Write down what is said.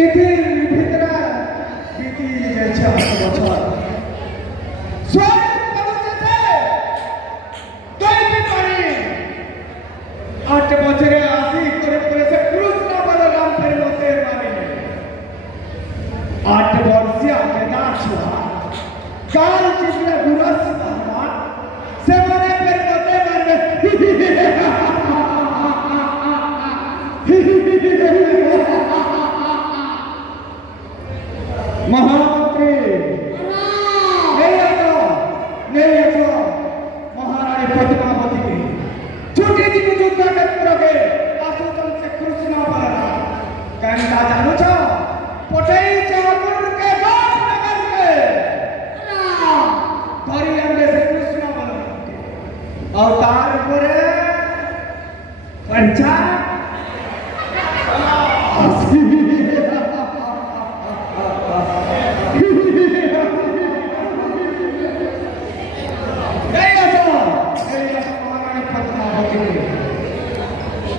इथिर भितरा बीती जायचे 8 বছর सोय पहुंचते तोय पानी 8 বছরে আসি করে করেছে কৃষ্ণ বলরাম ফেরতে মানে 8 বর্ষিয়া বেদার ছুয়া কাল চিত্র গুরস ভগবান সেমানে ফেরতে মানে महामंत्री नहीं आतो महारानी पद्मावती के छोटे दिन युद्ध क्षेत्र के आसुतम से कृष्ण बलराम कहता जानो छो पटई चाकुर के बात नगर के धरी अंगे से कृष्ण बलराम के अवतार करे पंचायत